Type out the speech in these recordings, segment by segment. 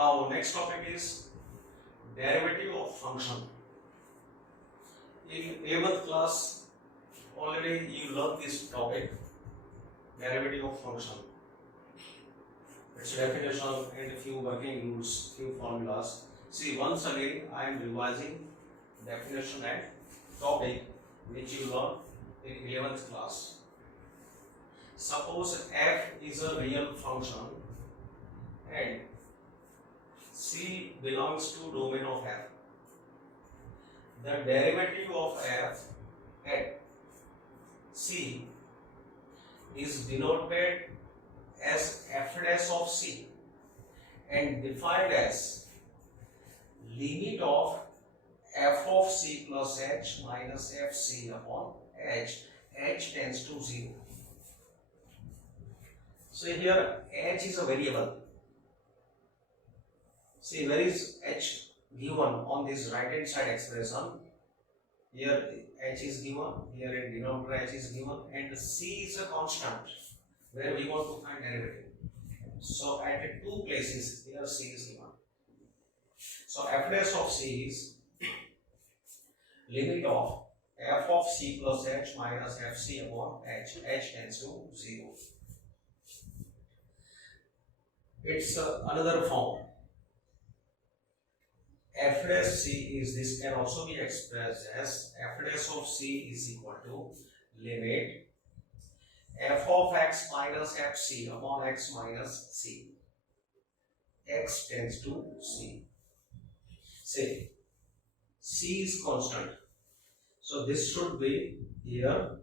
Now next topic is derivative of function. In 11th class already you learned this topic, derivative of function, its definition and a few working rules, few formulas. See, once again I am revising definition and topic which you learned in 11th class. Suppose f is a real function and c belongs to domain of f. The derivative of f at c is denoted as f dash of c and defined as limit of f of c plus h minus fc upon h tends to 0. So here h is a variable. See, where is h given on this right hand side expression? Here h is given, here in denominator h is given, and c is a constant where we want to find derivative. So at two places here c is given. So f dash of c is limit of f of c plus h minus fc upon h tends to 0. It's another form. F dash c is, this can also be expressed as f dash of c is equal to limit f of x minus fc upon x minus c. X tends to c. Say c is constant. So this should be here,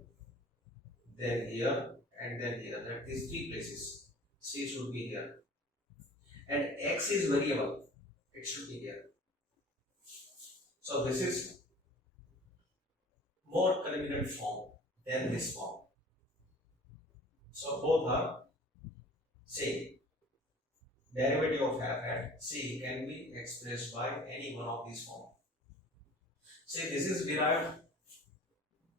then here, and then here. That is three places. C should be here. And x is variable. It should be here. So this is more convenient form than this form. So both are same. Derivative of f at c can be expressed by any one of these forms. See, this is derived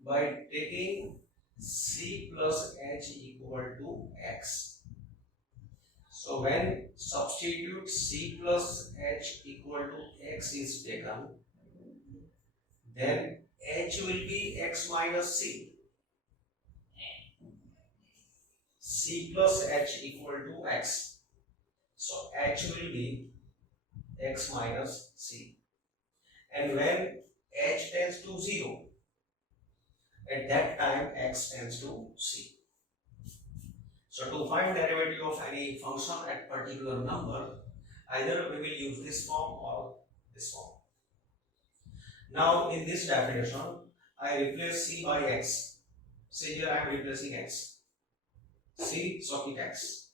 by taking c plus h equal to x. So when substitute c plus h equal to x is taken, then h will be x minus c. C plus h equal to x. So h will be x minus c. And when h tends to 0, at that time x tends to c. So to find derivative of any function at particular number, either we will use this form or this form. Now in this definition, I replace c by x. See, here I am replacing x. C, so keep x.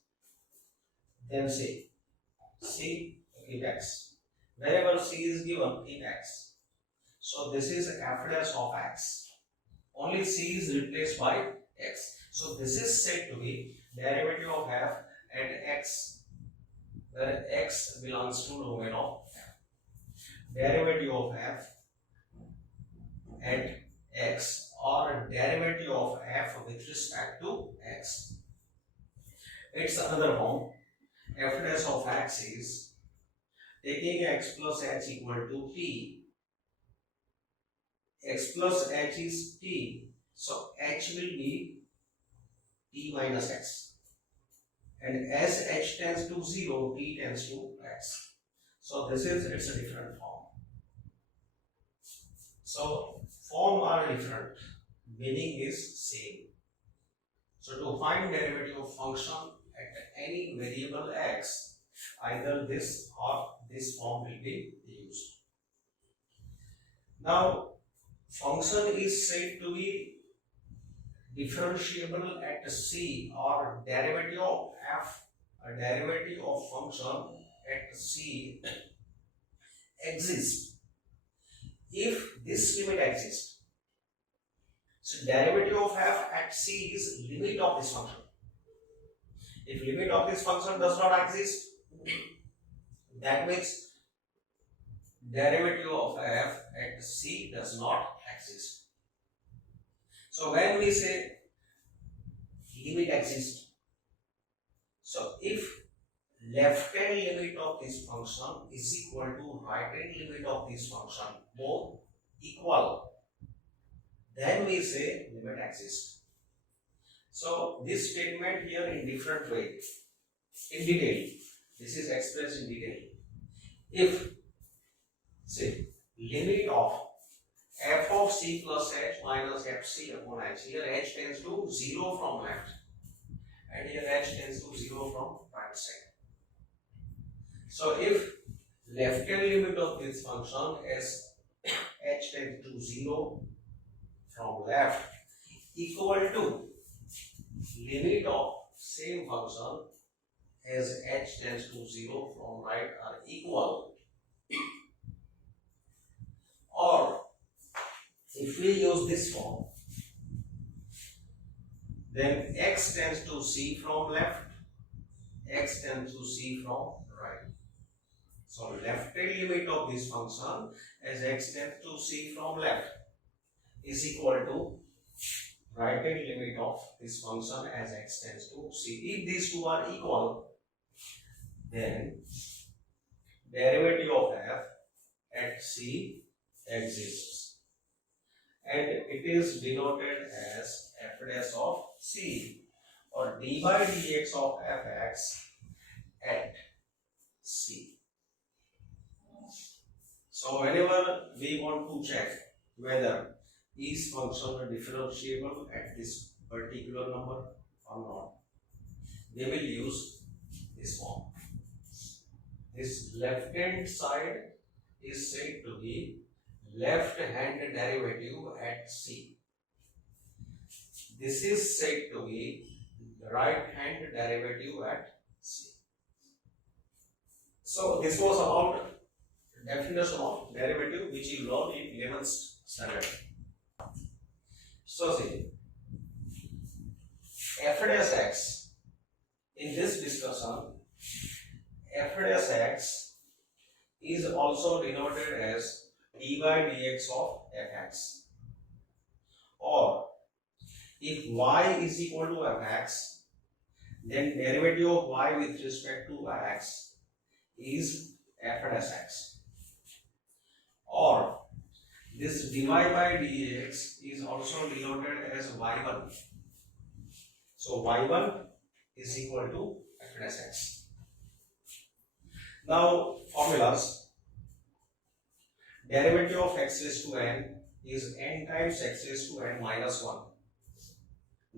Then c keep x. Wherever c is given, keep x. So this is f dash of x. Only c is replaced by x. So this is said to be derivative of f at x, where x belongs to domain of f. Derivative of f at x, or derivative of f with respect to x. It's another form. F dash of x is taking x plus h equal to t. X plus h is t, so h will be t minus x. And as h tends to 0, t tends to x. So this is, it's a different form. So form are different, meaning is same. So to find derivative of function at any variable x, either this or this form will be used. Now function is said to be differentiable at c, or derivative of f, a derivative of function at c exists if this limit exists. So derivative of f at c is limit of this function. If limit of this function does not exist, that means derivative of f at c does not exist. So when we say limit exists, so if left hand limit of this function is equal to right hand limit of this function, both equal, then we say limit exists. So this statement here in different way, in detail, this is expressed in detail. If say limit of f of c plus h minus fc upon h, here h tends to 0 from left and here h tends to 0 from right side. So if left hand limit of this function as h tends to 0 from left equal to limit of same function as h tends to 0 from right are equal, or if we use this form, then x tends to c from left, x tends to c from right. So left hand limit of this function as x tends to c from left is equal to right hand limit of this function as x tends to c. If these two are equal, then derivative of f at c exists, and it is denoted as f dash of c, or d by dx of fx at c. So whenever we want to check whether is function differentiable at this particular number or not, we will use this form. This left hand side is said to be left hand derivative at c. This is said to be right hand derivative at c. So this was about definition of derivative which you learned in 11th standard. So see, f dash x, in this discussion, f dash x is also denoted as d by dx of fx, or if y is equal to fx, then derivative of y with respect to x is f dash x, or this dy by dx is also denoted as y1. So y1 is equal to f dash x. Now formulas: derivative of x raised to n is n times x raised to n minus 1.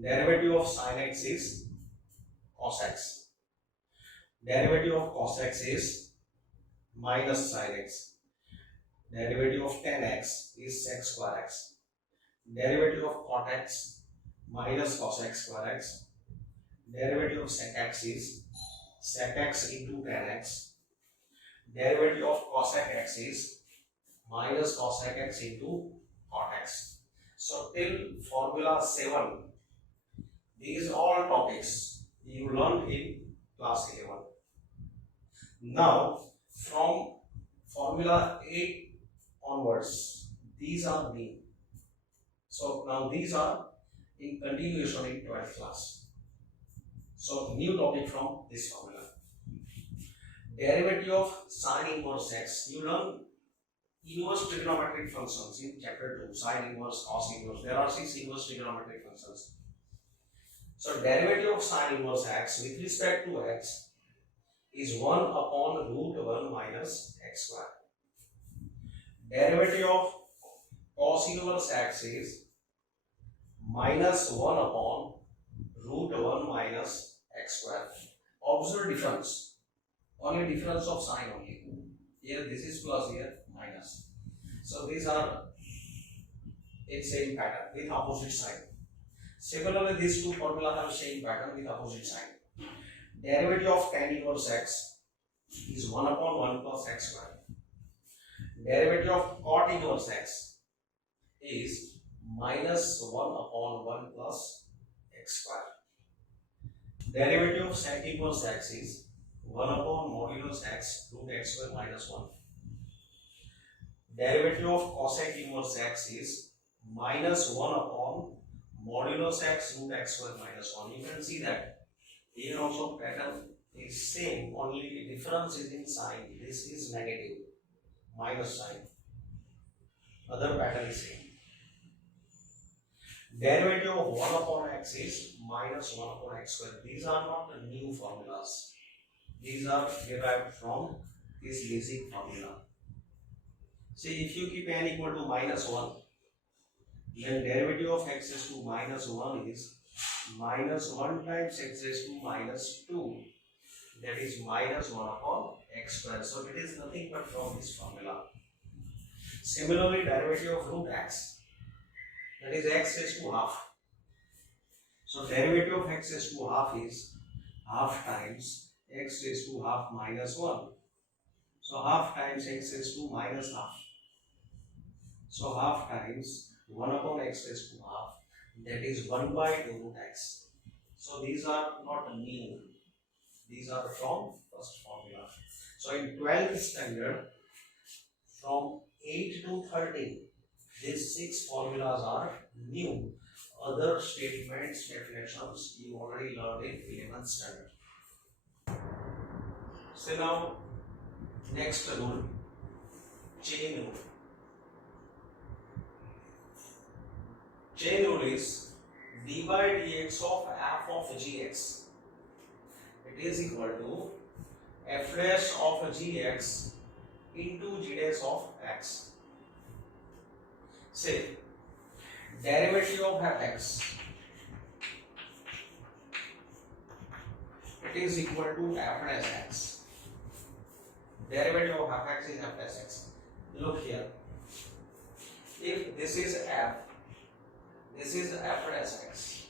Derivative of sin x is cos x. Derivative of cos x is minus sin x. Derivative of tan x is sec square x. Derivative of cot x minus cos x square x. Derivative of sec x is sec x into tan x. Derivative of cosec x is minus cosec x into cot x. So till formula 7, these all topics you learned in class 11. Now from formula 8 onwards, these are new. So now these are in continuation in 12th class. So new topic from this formula. Derivative of sin inverse x. You learn inverse trigonometric functions in chapter 2, sin inverse, cos inverse. There are 6 inverse trigonometric functions. So derivative of sin inverse x with respect to x is 1 upon root 1 minus x square. Derivative of cos inverse x is minus 1 upon root 1 minus x square. Observe difference. Only difference of sign only. Here this is plus, here minus. So these are in same pattern with opposite sign. Similarly, these two formula have same pattern with opposite sign. Derivative of tan inverse x is 1 upon 1 plus x square. Derivative of cot inverse x is minus 1 upon 1 plus x square. Derivative of sec inverse x is 1 upon modulus x root x square minus 1. Derivative of cosec inverse x is minus 1 upon modulus x root x square minus 1. You can see that here also pattern is same, only difference is in sign. This is negative, minus sign. Other pattern is same. Derivative of 1 upon x is minus 1 upon x square. These are not new formulas. These are derived from this basic formula. See, if you keep n equal to minus 1, then derivative of x raised to minus 1 is minus 1 times x raised to minus 2. That is minus 1 upon x square. So it is nothing but from this formula. Similarly, derivative of root x, that is x raised to half. So derivative of x raised to half is half times x raised to half minus 1. So half times x raised to minus half. So half times 1 upon x raised to half, that is 1 by 2 root x. So these are not new. These are from first formula. So in 12th standard, from 8 to 13, these 6 formulas are new. Other statements, definitions you already learned in 11th standard. So now, next rule, chain rule. Chain rule is d by dx of f of gx. It is equal to f dash of gx into g dash of x. Say, derivative of fx, it is equal to f dash x. Derivative of fx is f dash x. Look here. If this is f, this is f dash x.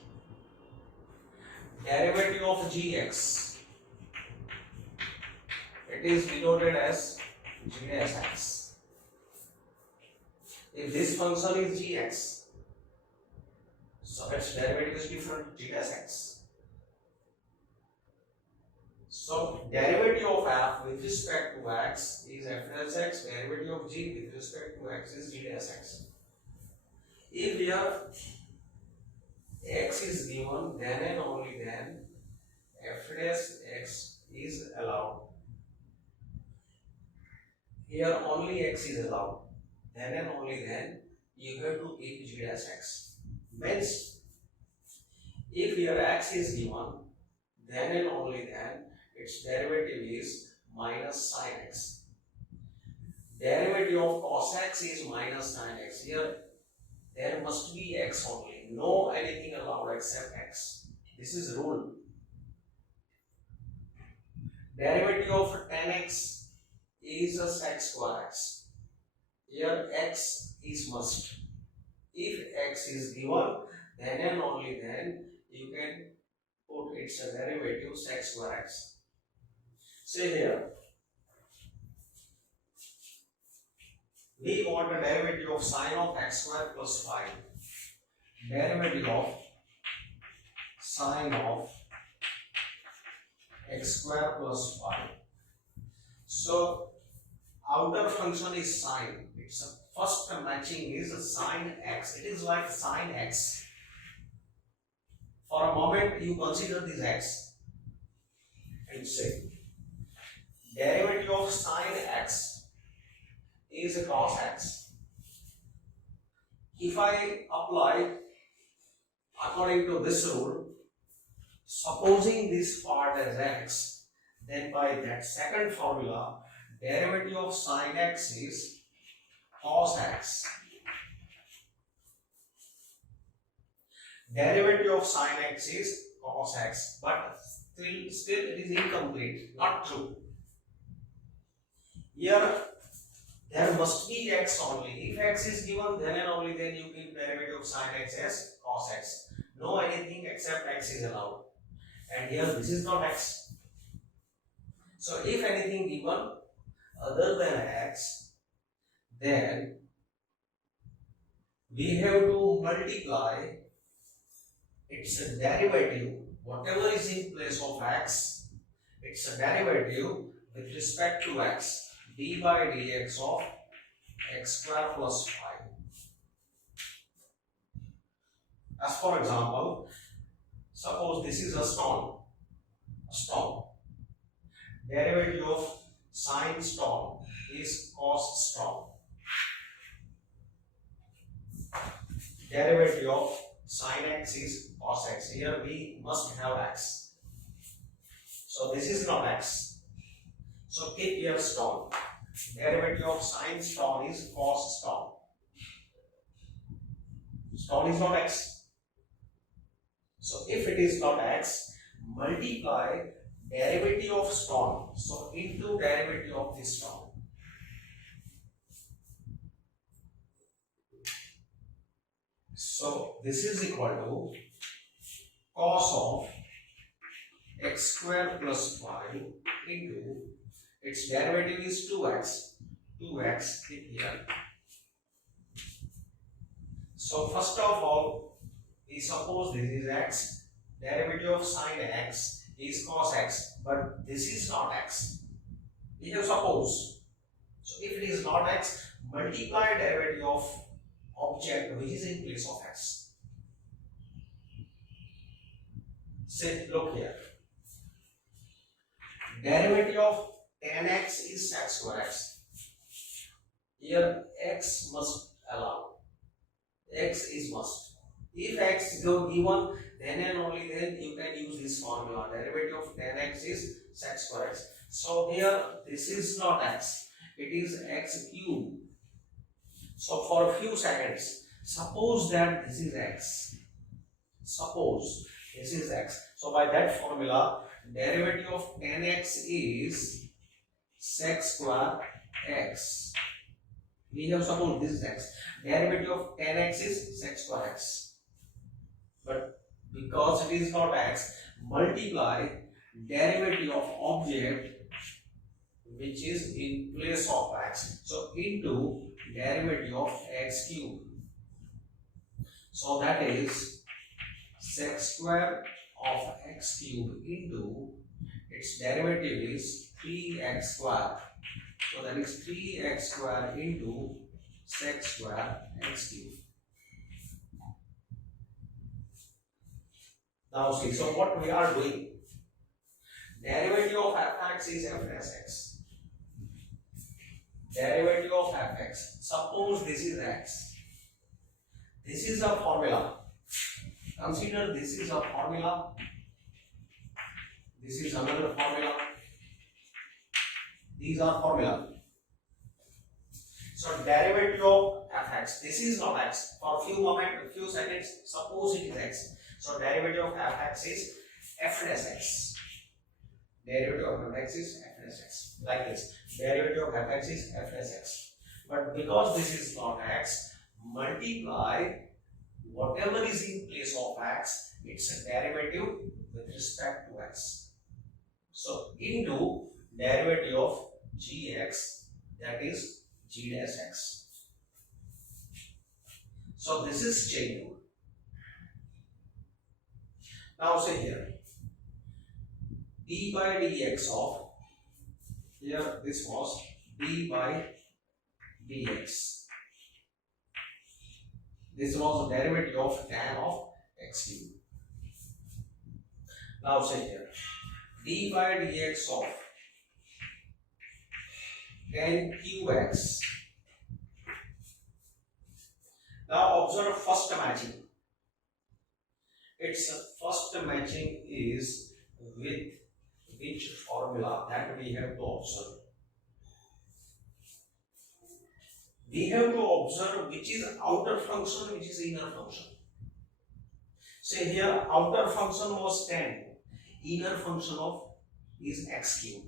Derivative of gx, it is denoted as g dash x. If this function is gx, so its derivative is different, g dash x. So derivative of f with respect to x is f dash x, derivative of g with respect to x is g dash x. If here x is given, then and only then f dash x is allowed. Here only x is allowed. Then and only then you have to keep g dash x. Means if here x is given, then and only then its derivative is minus sin x. Derivative of cos x is minus sin x. Here there must be x only. No anything allowed except x. This is rule. Derivative of tan x is a sec square x. Here x is must. If x is given, then and only then you can put its derivative sec square x. Say here, we want a derivative of sine of x square plus 5. Derivative of sine of x square plus 5. So outer function is sine. Its first matching is sine x. It is like sine x. For a moment you consider this x and say derivative of sine x is cos x. If I apply according to this rule, supposing this part as x, then by that second formula, derivative of sine x is cos x. Derivative of sine x is cos x, but still it is incomplete, not true. Here there must be x only. If x is given, then and only then you give derivative of sine x as cos x. No anything except x is allowed. And here this is not x. So if anything given other than x, then we have to multiply its derivative, whatever is in place of x, its derivative with respect to x, d by dx of x square plus 5. As for example, suppose this is a stone. derivative of sine storm is cos storm. Derivative of sine x is cos x. Here we must have x. So this is not x. So keep here storm. Derivative of sine storm is cos storm. Storm is not x. So if it is not x, multiply derivative of storm. So into derivative of this storm. So this is equal to cos of x square plus 5 into its derivative is 2x. 2x here. So first of all, we suppose this is x. Derivative of sine x is cos x, but this is not x. We have suppose. So if it is not x, multiply derivative of object which is in place of x. Say, look here. Derivative of tan x is sec square x. Here x must allow. X is must. If x is given, then and only then you can use this formula. Derivative of tan x is sec square x. So here this is not x. It is x cube. So for a few seconds, suppose that this is x. Suppose this is x. So by that formula, derivative of tan x is sec square x. We have supposed this is x. Derivative of tan x is sec square x. But because it is not x, multiply derivative of object which is in place of x. So into derivative of x cube. So that is sec square of x cube into its derivative is 3x square. So that is 3x square into sec square x cube. Now see, so what we are doing, derivative of fx is f dash x. Derivative of fx. Suppose this is x. This is a formula. Consider this is a formula. This is another formula. These are formula. So derivative of fx. This is not x. For a few seconds, suppose it is x. So derivative of fx is f dash x. Derivative of fx is f dash x. Like this. Derivative of fx is f dash x. But because this is not x, multiply whatever is in place of x, its a derivative with respect to x. So into derivative of gx, that is g dash x. So this is chain rule. Now say here, d by dx of, here this was d by dx. This was the derivative of tan of x cube. Now say here, d by dx of tan qx. Now observe first matching. Its first matching is with which formula, that we have to observe. We have to observe which is outer function, which is inner function. Say here outer function was 10, inner function of is x cube.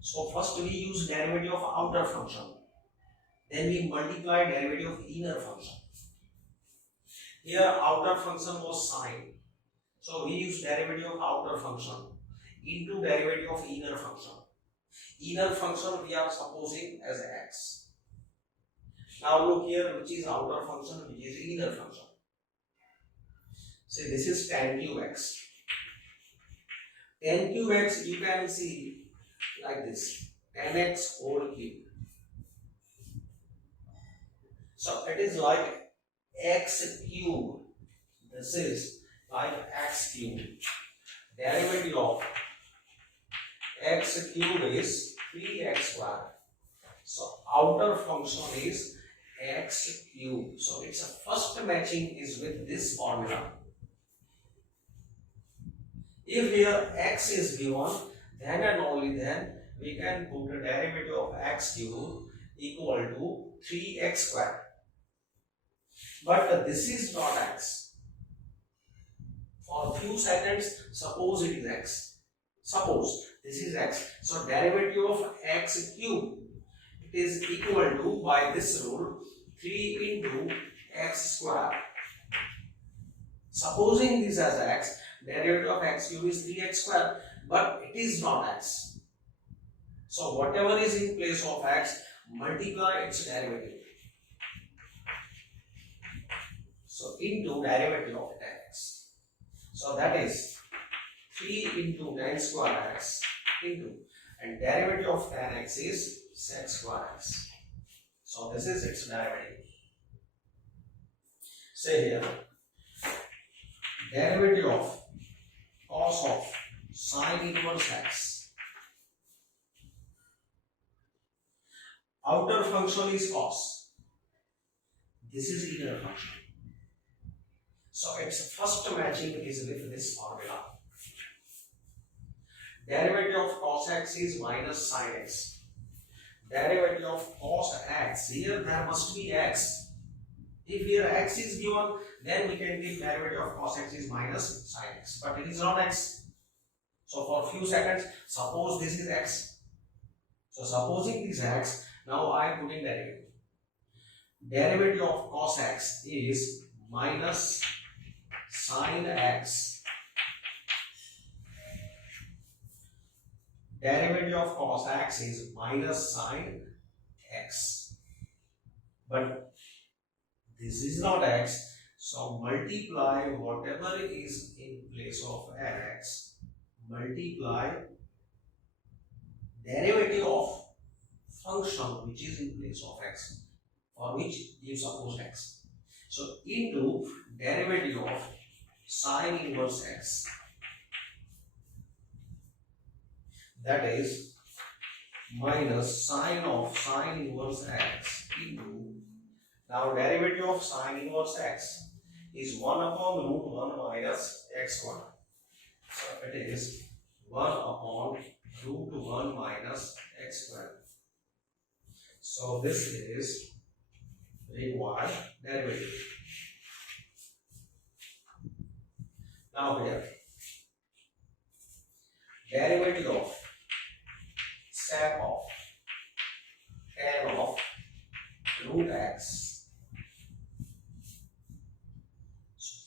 So first we use derivative of outer function, then we multiply derivative of inner function. Here outer function was sine, so we use derivative of outer function into derivative of inner function. Inner function we are supposing as x. Now look here, which is outer function, which is inner function. Say this is tan qx. Tan qx you can see like this, tan x whole cube. So it is like x cube. This is like x cube. Derivative of x cube is 3x square. So outer function is x cube. So its first matching is with this formula. If here x is given, then and only then we can put the derivative of x cube equal to 3x square. But this is not x. For a few seconds, suppose it is x. Suppose this is x. So derivative of x cube, it is equal to, by this rule, 3 into x square. Supposing this as x, derivative of x cube is 3x square, but it is not x. So whatever is in place of x, multiply its derivative. So into derivative of 10x. So that is 3 into 10 square x into, and derivative of 10x is sec square x. So this is its derivative. Say here, derivative of cos of sine inverse x. Outer function is cos. This is inner function. So its first matching is with this formula. Derivative of cos x is minus sin x. Derivative of cos x, here there must be x. If here x is given, then we can give derivative of cos x is minus sin x. But it is not x. So for a few seconds, suppose this is x. So supposing this x, now I am putting derivative. Derivative of cos x is minus sin x. Derivative of cos x is minus sin x. But this is not x. So multiply whatever is in place of x. Multiply derivative of function which is in place of x, for which you suppose x. So into derivative of sine inverse x, that is minus sine of sine inverse x into, now derivative of sine inverse x is 1 upon root 1 minus x square. So it is 1 upon root 1 minus x square. So this is required derivative. Now here, derivative of sec of tan of root x.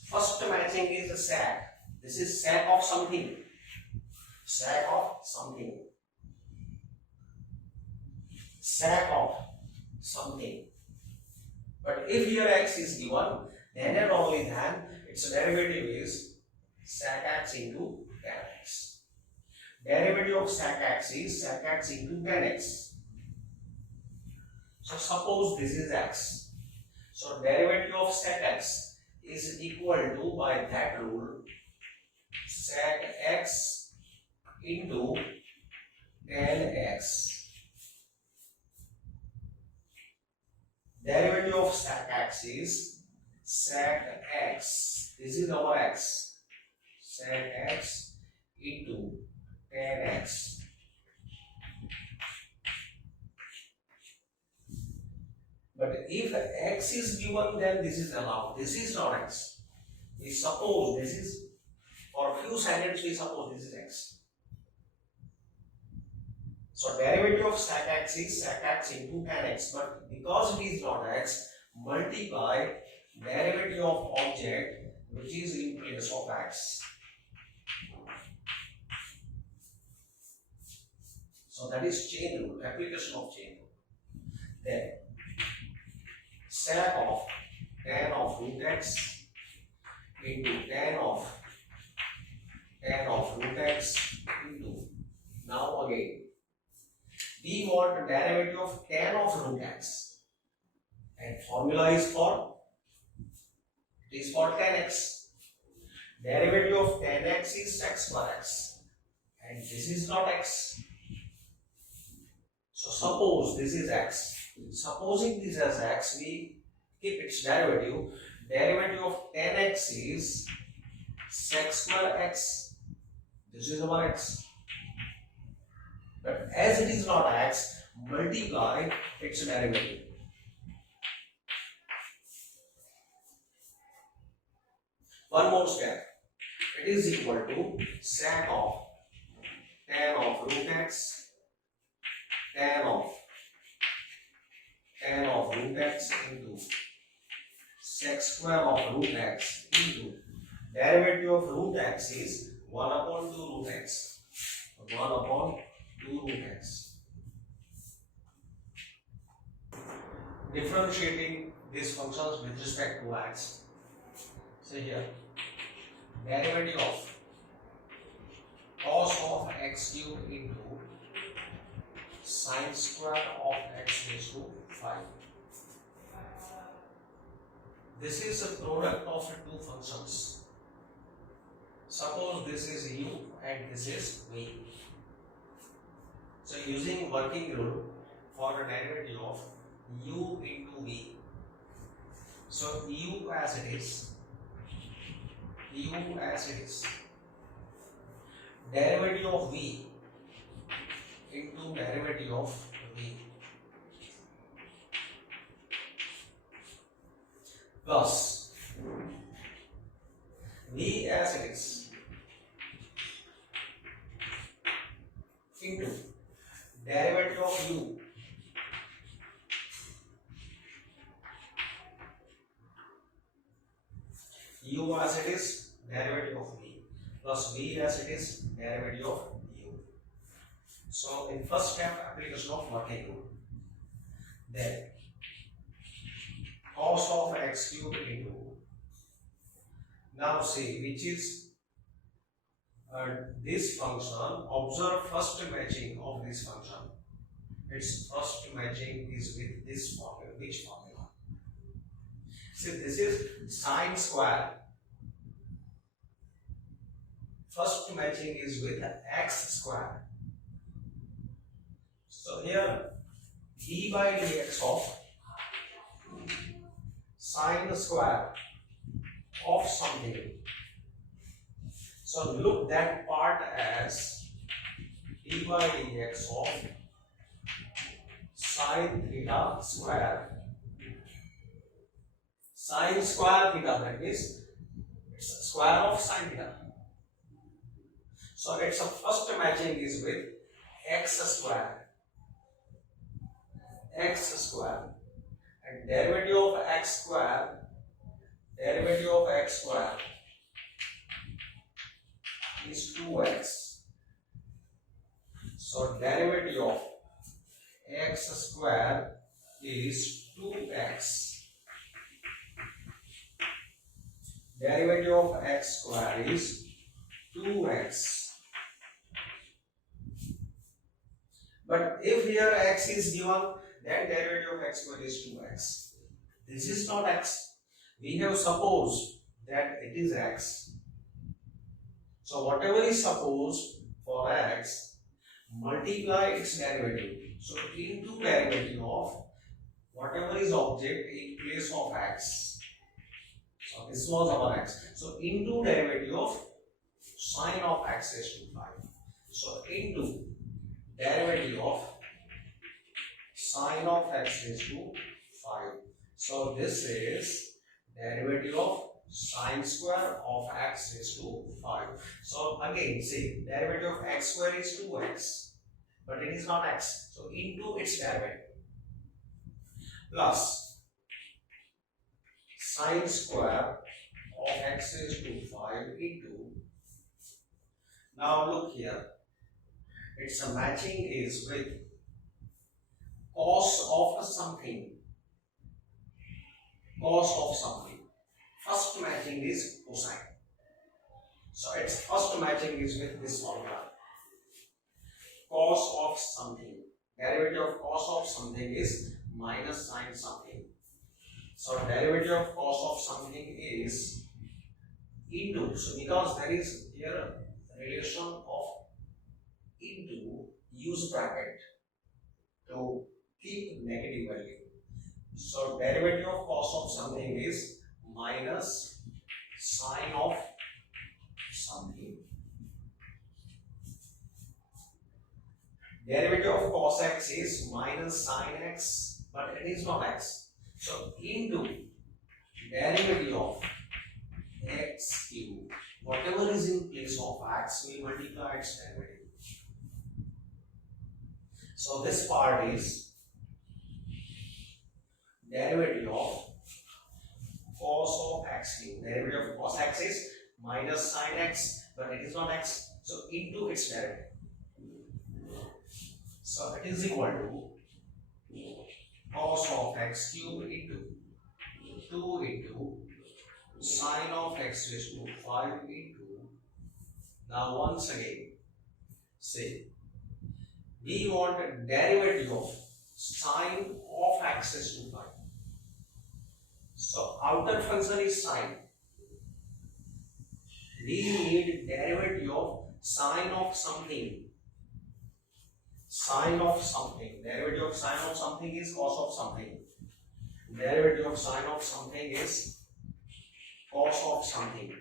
First matching is the sec. This is sec of something. Sec of something. Sec of something. But if here x is given, then and only then its derivative is sec x into tan x. Derivative of sec x is sec x into tan x. So suppose this is x. So derivative of sec x is equal to, by that rule, sec x into tan x. Derivative of sec x is sec x. This is our x. Sec x into tan x. But if x is given, then this is allowed. This is not x. We suppose this is, for a few seconds we suppose this is x. So derivative of sec x is sec x into tan x. But because it is not x, multiply derivative of object which is in place of x. So that is chain rule, application of chain rule. Then sec of tan of root x into tan of root x into, now again we want derivative of tan of root x, and formula is for, it is for tan x. Derivative of tan x is sec square x, and this is not x. So suppose this is x. Supposing this as x, we keep its derivative. Derivative of 10x is sec square x. This is our x. But as it is not x, multiply its derivative. One more step. It is equal to sec of tan of root x, tan of root x into sec square of root x into derivative of root x is 1 upon 2 root x. 1 upon 2 root x. Differentiating these functions with respect to x. So here, derivative of cos of x cubed into sine square of x raised to 5. This is a product of two functions. Suppose this is u and this is v. So using working rule for a derivative of u into v. So u as it is, derivative of v into derivative of v plus v as it is into derivative of u as it is derivative of v plus v as it is derivative of u. So in first step, application of working rule. Then cos of x cubed into, now see which is this function. Observe first matching of this function. Its first matching is with this formula. Which formula? See, this is sine square. First matching is with x square. So here d by dx of sine square of something. So look that part as d by dx of sine theta square. Sine square theta, that is it's a square of sine theta. So its first matching is with x square. And derivative of x square is 2x. So derivative of x square is 2x. Derivative of x square is 2x. But if here x is given, then derivative of x square is 2x. This is not x. We have supposed that it is x. So whatever is supposed for x, multiply its derivative. So into derivative of whatever is object in place of x. So this was our x. So into derivative of sine of x raised to 5. So into derivative of sine of x raised to 5. So this is derivative of sine square of x raised to 5. So again, see, derivative of x square is 2x, but it is not x. So into its derivative plus sine square of x raised to 5 into, now look here, its matching is with cos of something. First matching is cosine. So its first matching is with this formula. Cos of something. Derivative of cos of something is minus sine something. So derivative of cos of something is into. So because there is here a relation of into use bracket to keep negative value. So derivative of cos of something is minus sine of something. Derivative of cos x is minus sine x, but it is not x. So into derivative of x cube, whatever is in place of x, we multiply its derivative. So this part is derivative of cos of x cube. Derivative of cos x is minus sine x, but it is not x. So into its derivative. So it is equal to cos of x cube into 2 into sine of x raised to 5 into. Now once again, say we want a derivative of sine of x raised to 5. So outer function is sine. We need derivative of sine of something. Sine of something. Derivative of sine of something is cos of something. Derivative of sine of something is cos of something.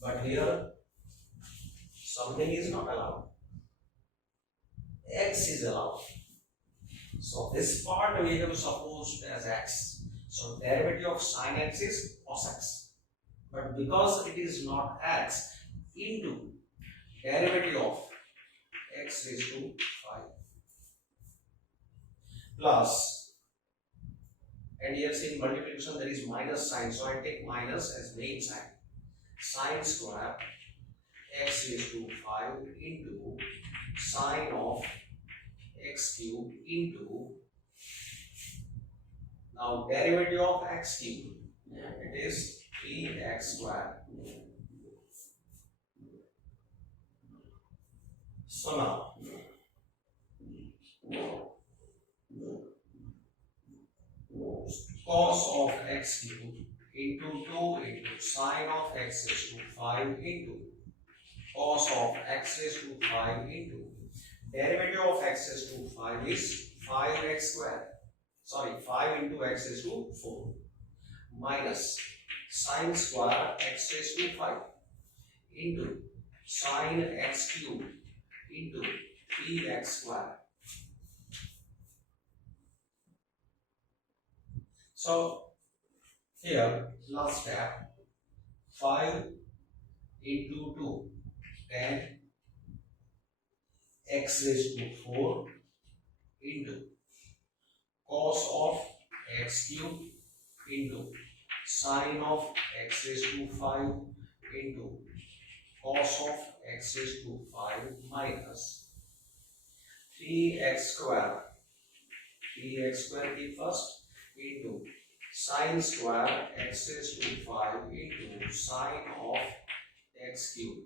But here something is not allowed. X is allowed. So this part we have supposed as x. So derivative of sine x is cos x. But because it is not x, into derivative of x raised to 5 plus, and here in multiplication there is minus sign, so I take minus as main sign. Sine square x raised to 5 into sine of x cube into, now derivative of x cube, it is 3x square. So now cos of x cube into 2 into sine of x raised to 5 into cos of x raised to 5 into derivative of x raised to 5 is 5x square. Sorry, 5 into x raised to 4 minus sine square x raised to 5 into sine x cube into 3x square. So here last step, 5 into 2 10 x raised to 4 into cos of x cube into sine of x raised to 5 into cos of x raised to 5 minus 3x square. 3x square keep first into sine square x raised to 5 into sine of x cube.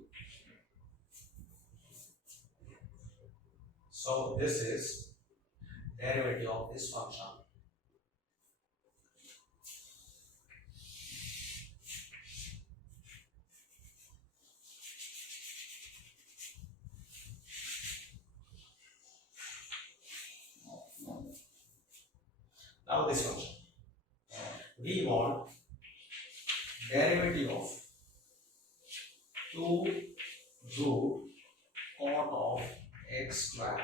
So this is derivative of this function. Now this function, we want derivative of 2 root cot of x square.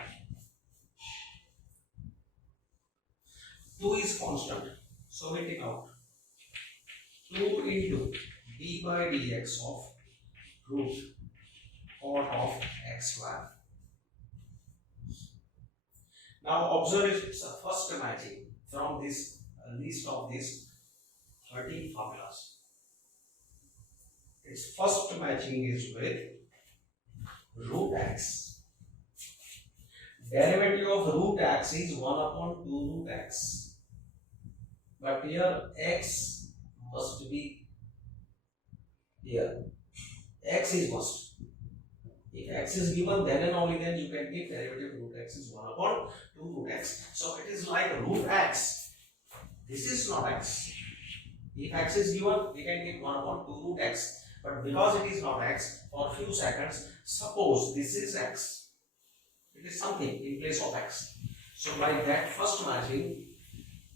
2 is constant, so we take out 2 into d by dx of root cot of x square. Now observe it's the first matching from this list of these 13 formulas. Its first matching is with root x. Derivative of root x is 1 upon 2 root x. But here x must be here. X is must. If x is given, then and only then you can give derivative root x is 1 upon 2 root x. So it is like root x. This is not x. If x is given, we can give 1 upon 2 root x. But because it is not x, for a few seconds, suppose this is x. It is something in place of x. So by that first matching,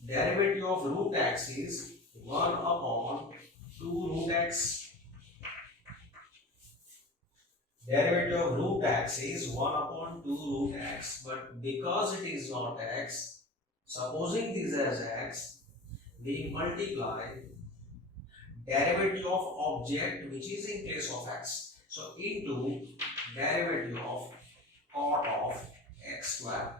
derivative of root x is 1 upon 2 root x. Derivative of root x is 1 upon 2 root x. But because it is not x, supposing this as x, we multiply derivative of object which is in place of x. So into derivative of cot of x square.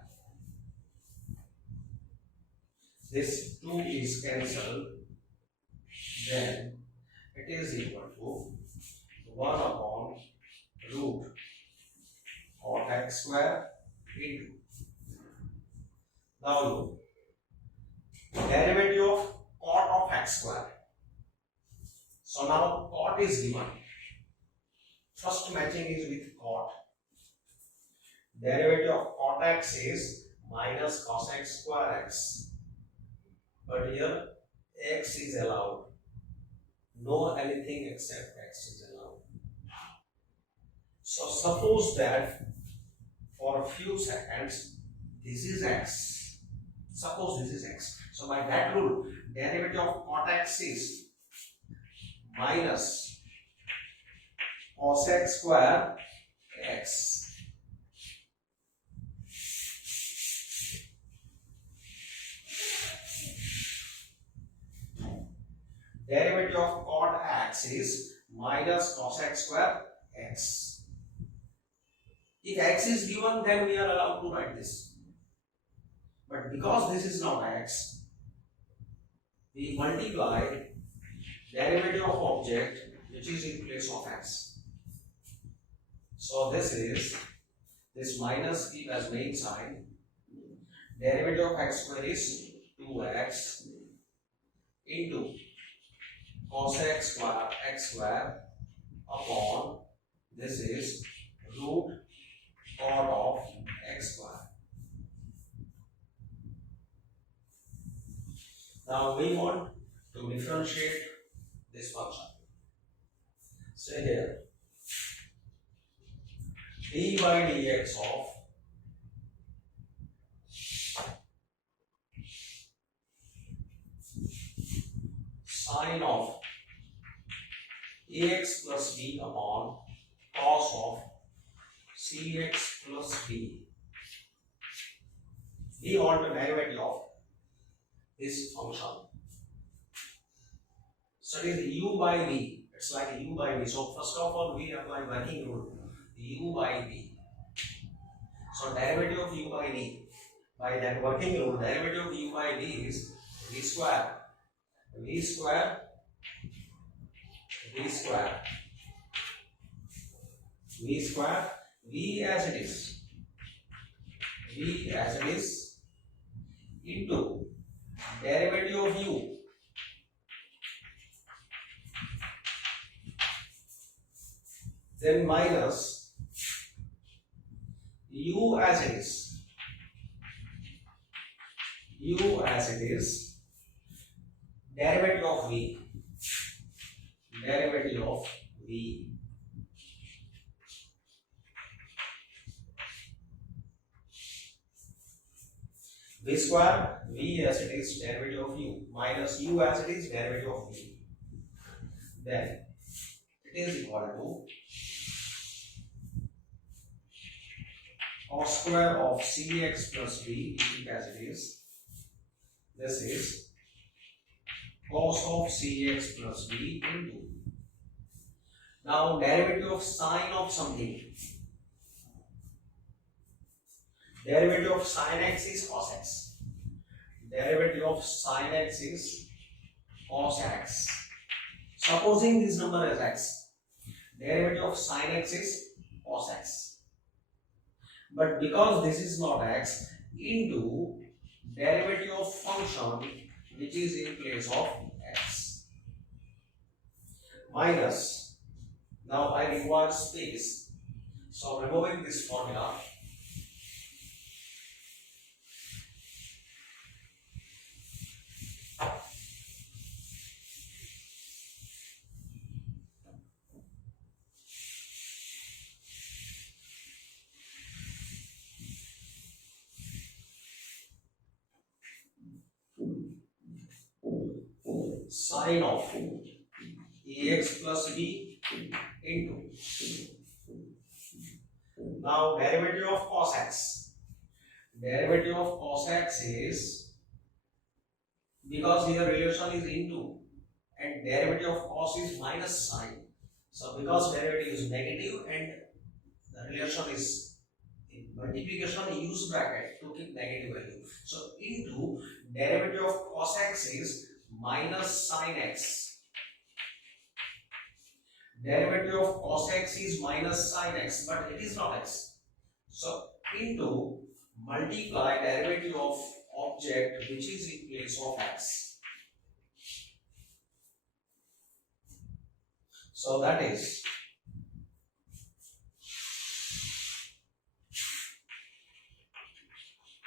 This 2 is cancelled. Then it is equal to 1 upon root cot x square into. Now look, derivative of cot of x square. So now cot is given. First matching is with cot. Derivative of cot x is minus cos x square x. But here x is allowed. No anything except x is allowed. So suppose that for a few seconds this is x. Suppose this is x. So by that rule, derivative of cot x is minus cos x square x. Derivative of cot x is minus cos x square x. If x is given, then we are allowed to write this. But because this is not x, we multiply derivative of object which is in place of x. So this minus keep as main sign. Derivative of x square is 2x into cos x square upon this is root cot of x square. Now we want to differentiate this function. Say here d by dx of sine of ax plus b upon cos of cx plus b. We want the derivative of this function. So it is u by v. It's like u by v. So first of all, we apply working rule. U by v. So derivative of u by v. By that working rule, derivative of u by v is v square. V square. V square. V square. V as it is. V as it is into derivative of u. Then minus u as it is. U as it is. Derivative of v. Derivative of v. V square, v as it is, derivative of u, minus u as it is, derivative of v. Then it is equal to cos square of cx plus b, as it is. This is cos of cx plus b into. Now derivative of sine of something. Derivative of sine x is cos x. Derivative of sine x is cos x. Supposing this number is x, derivative of sine x is cos x. But because this is not x, into derivative of function which is in place of x. Minus, now I require space. So removing this formula, sine of ax plus b into, now derivative of cos x. Derivative of cos x is, because here relation is into and derivative of cos is minus sine. So because derivative is negative and the relation is in multiplication, use bracket to keep negative value. So into derivative of cos x is minus sine x. Derivative of cos x is minus sine x, but it is not x. So into multiply derivative of object which is in place of x. So that is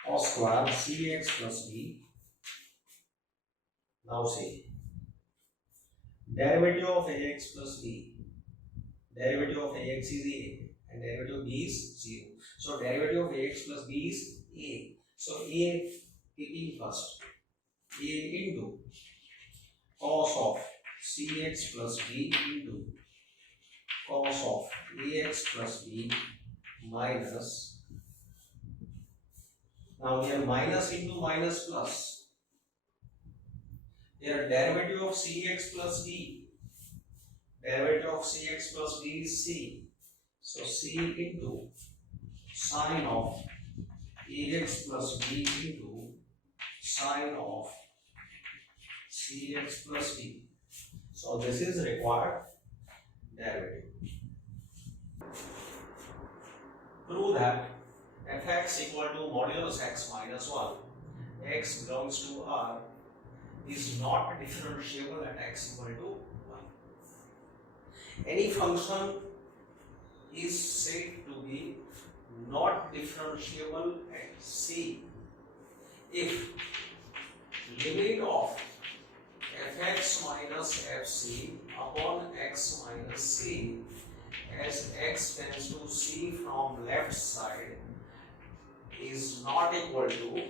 cos square cx plus b. Now see derivative of ax plus b. Derivative of ax is a and derivative of b is 0. So derivative of ax plus b is a. So a taking first, a into cos of cx plus b into cos of ax plus b minus, now here minus into minus plus, here derivative of cx plus b, derivative of cx plus b is c, so c into sine of ax plus b into sine of cx plus b. So this is required derivative. Prove that fx equal to modulus x minus 1, x belongs to R, is not differentiable at x equal to 1. Any function is said to be not differentiable at c if limit of fx minus fc upon x minus c as x tends to c from left side is not equal to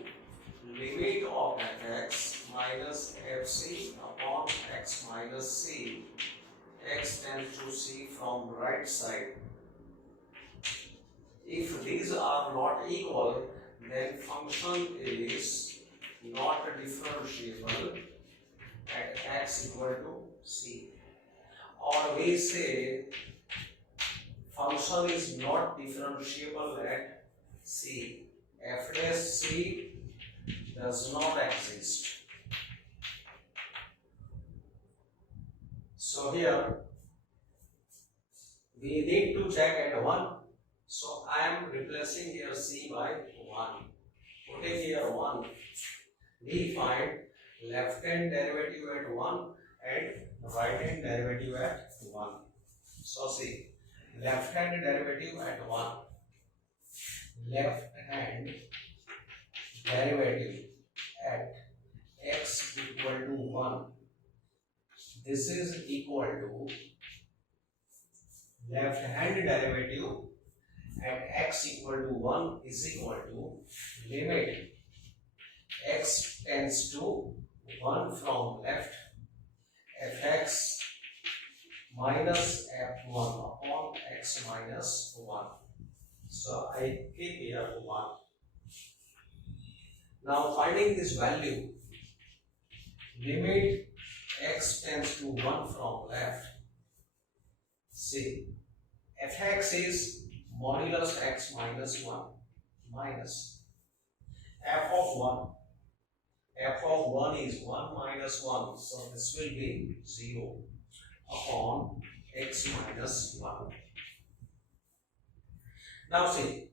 limit of fx minus fc upon x minus c, x tends to c from right side. If these are not equal, then function is not differentiable at x equal to c. Or we say function is not differentiable at c. F dash c does not exist. So here we need to check at 1. So I am replacing here c by 1. Putting here 1. We find left hand derivative at 1 and right hand derivative at 1. So see, left hand derivative at 1. Left hand derivative at x equal to 1. This is equal to left hand derivative at x equal to 1 is equal to limit x tends to 1 from left fx minus f1 upon x minus 1. So I keep here 1. Now finding this value, limit x tends to 1 from left. See, fx is modulus x minus 1 minus f of 1. F of 1 is 1 minus 1, so this will be 0 upon x minus 1. Now see,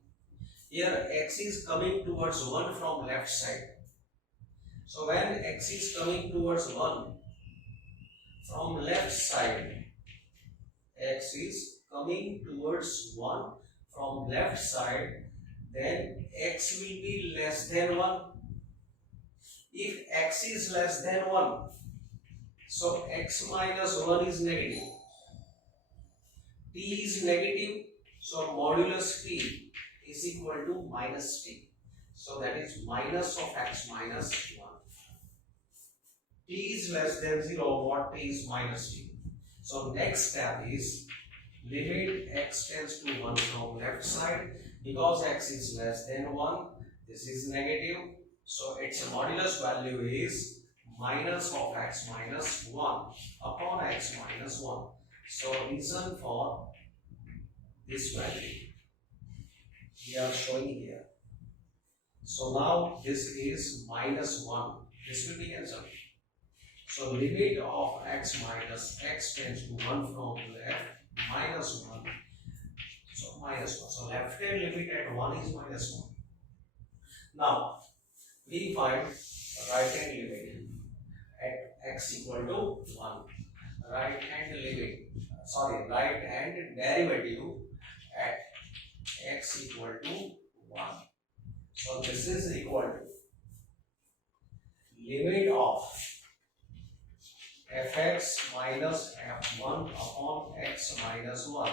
here x is coming towards 1 from left side. So when x is coming towards 1 from left side, x is coming towards 1 from left side, then x will be less than 1. If x is less than 1, so x minus 1 is negative. T is negative, so modulus t is equal to minus t. So that is minus of x minus 1. t is less than 0, what t is minus t. So next step is limit x tends to 1 from left side. Because x is less than 1, this is negative. So its modulus value is minus of x minus 1 upon x minus 1. So reason for this value we are showing here. So now this is minus 1. This will be cancelled. So limit of x minus x tends to 1 from left minus 1. So minus 1. So left hand limit at 1 is minus 1. Now we find right hand limit at x equal to 1. Right hand derivative at x equal to 1. So this is equal to limit of fx minus f1 upon x minus 1.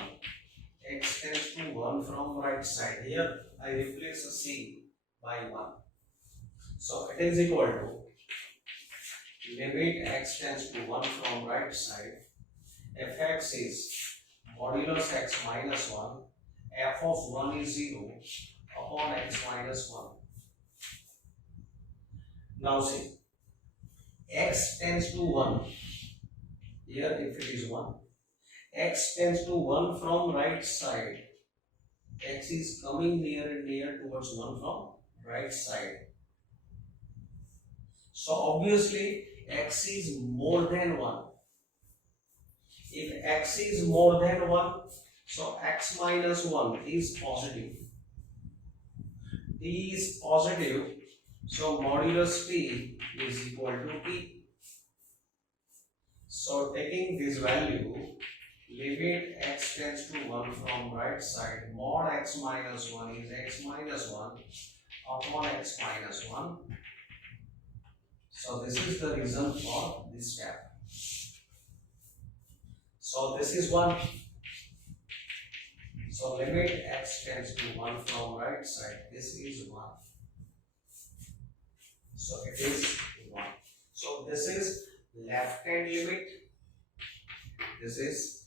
X tends to 1 from right side. Here I replace a c by 1. So it is equal to limit x tends to 1 from right side. Fx is modulus x minus 1. F of 1 is 0 upon x minus 1. Now see, x tends to 1. Here if it is 1, x tends to 1 from right side. X is coming near and near towards 1 from right side. So obviously x is more than 1. If x is more than 1, so x minus 1 is positive. T is positive, so modulus T is equal to T. So taking this value, limit x tends to 1 from right side, mod x minus 1 is x minus 1 upon x minus 1. So this is the reason for this step. So this is 1. So limit x tends to 1 from right side, this is 1. So it is 1. So this is left hand limit, this is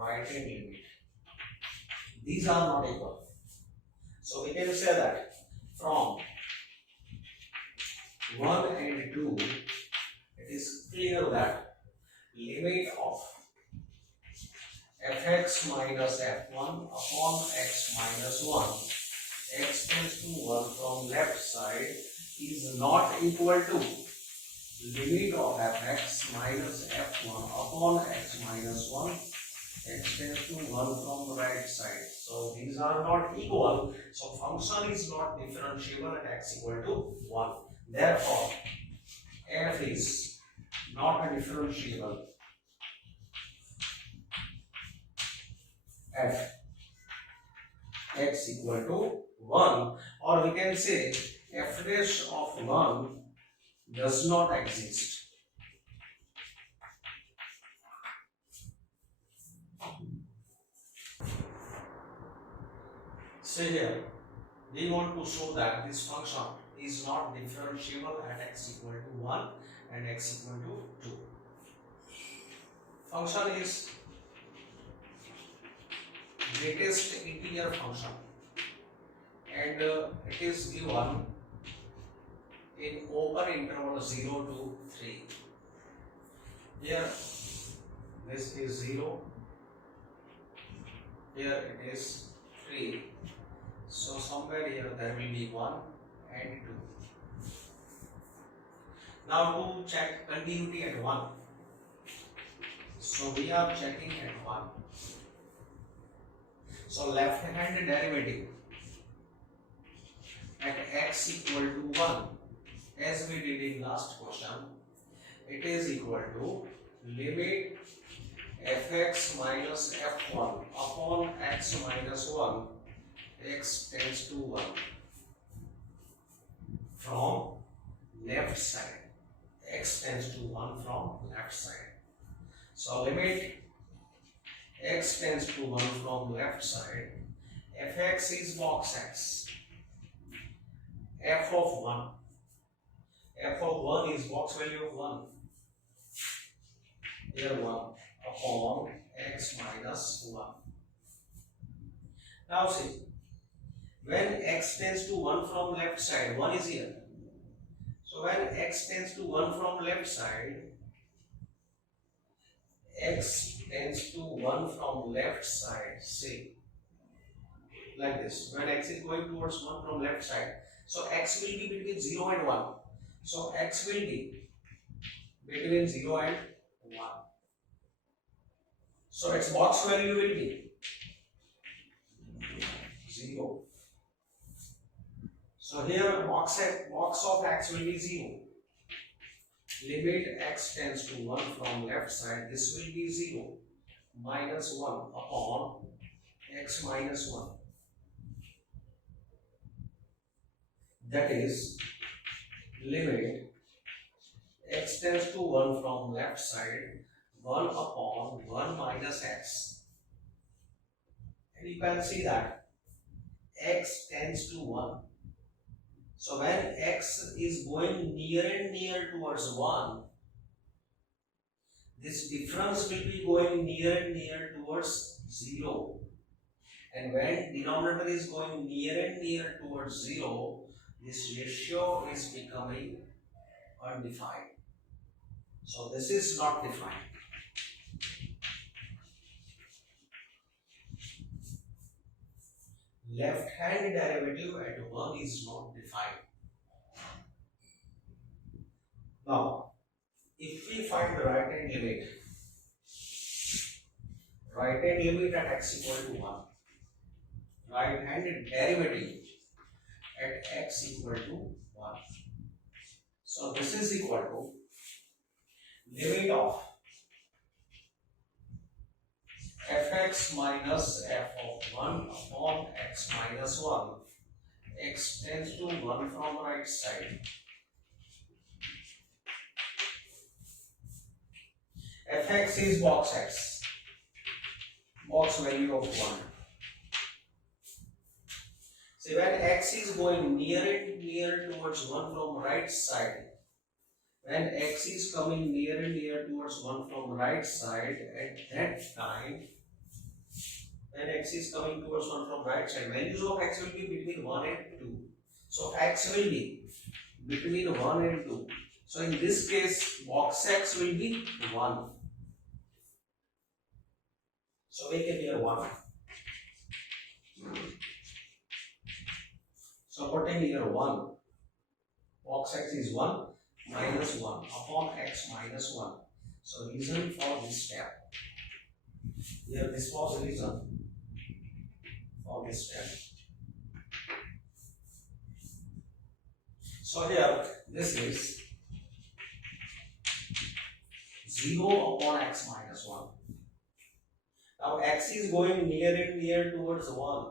right hand limit. These are not equal. So we can say that from 1 and 2, it is clear that limit of fx minus f1 upon x minus 1, x tends to 1 from left side is not equal to limit of fx minus f1 upon x minus 1, x tends to 1 from right side. So these are not equal. So function is not differentiable at x equal to 1. Therefore, f is not a differentiable at x equal to 1, or we can say f dash of 1 does not exist. So here we want to show that this function is not differentiable at x equal to 1 and x equal to 2. Function is greatest integer function and it is given in open interval 0 to 3. Here this is 0, here it is 3. So somewhere here there will be 1 and 2. Now to check continuity at 1. So we are checking at 1. So left hand derivative at x equal to 1, as we did in last question, it is equal to limit fx minus f1 upon x minus 1, x tends to 1 from left side, x tends to 1 from left side. So limit x tends to 1 from left side, fx is box x, f of 1 is box value of 1, here 1 upon x minus 1. Now see, when x tends to 1 from left side, 1 is here. So when x tends to 1 from left side, x tends to 1 from left side, see, like this. When x is going towards 1 from left side, so x will be between 0 and 1. So x will be between 0 and 1. So its box value will be 0. So here box of x will be 0. Limit x tends to 1 from left side, this will be 0 minus 1 upon x minus 1. That is, limit x tends to 1 from left side, 1 upon 1 minus x. And you can see that x tends to 1. So when x is going near and near towards 1, this difference will be going near and near towards 0. And when denominator is going near and near towards 0, this ratio is becoming undefined. So this is not defined. Left hand derivative at 1 is not defined. Now, if we find the right hand limit at x equal to 1, right hand derivative at x equal to 1. So this is equal to limit of fx minus f of 1 upon x minus 1. X tends to 1 from right side. Fx is box x, box value of 1. See, when x is going near and near towards 1 from right side, when x is coming near and near towards 1 from right side, at that time, when x is coming towards 1 from right side, values of x will be between 1 and 2. So x will be between 1 and 2. So in this case, box x will be 1. So make it here 1. So putting here 1, box x is 1 minus 1 upon x minus 1. So reason for this step. Here this was the reason for this step. So here this is 0 upon x minus 1. Now x is going near and near towards 1.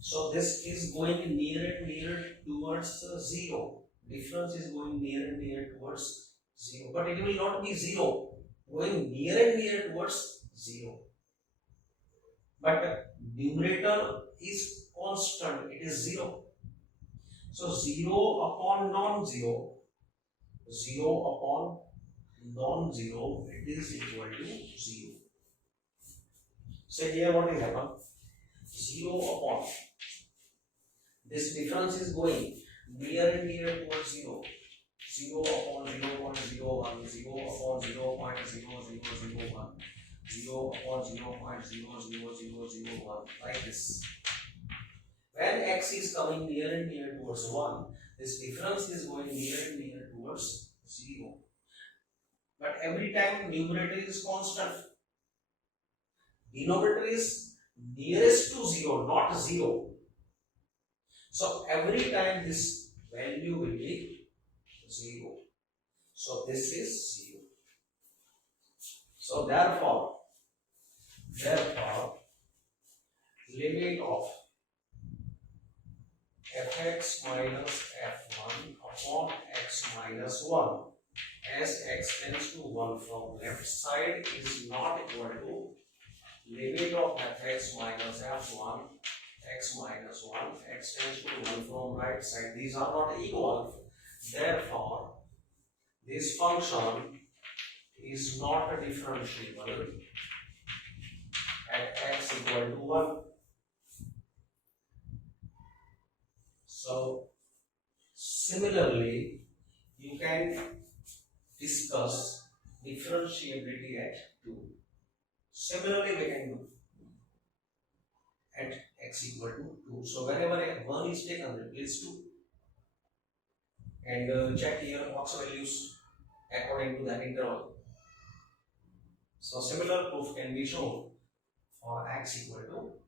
So this is going near and near towards 0. Difference is going near and near towards 0. But it will not be 0. Going near and near towards 0. But numerator is constant. It is 0. So 0 upon non-zero. 0 upon non-zero. It is equal to 0. So here what is happened? 0 upon. This difference is going near and near towards 0. 0 upon 0.01, 0 upon 0.0001, 0 upon 0.00001, like this. When x is coming near and near towards 1, this difference is going near and near towards 0. But every time numerator is constant. Denominator is nearest to 0, not 0. So every time this value will be 0. So this is 0. So therefore limit of fx minus f1 upon x minus 1 as x tends to 1 from left side is not equal to limit of fx minus f1 x minus 1 x tends to 1 from right side. These are not equal. Therefore, this function is not differentiable at x equal to 1. So similarly, you can discuss differentiability at 2. Similarly, we can do at x equal to 2. So whenever 1 is taken, replace 2 and check here box values according to that interval. So similar proof can be shown for x equal to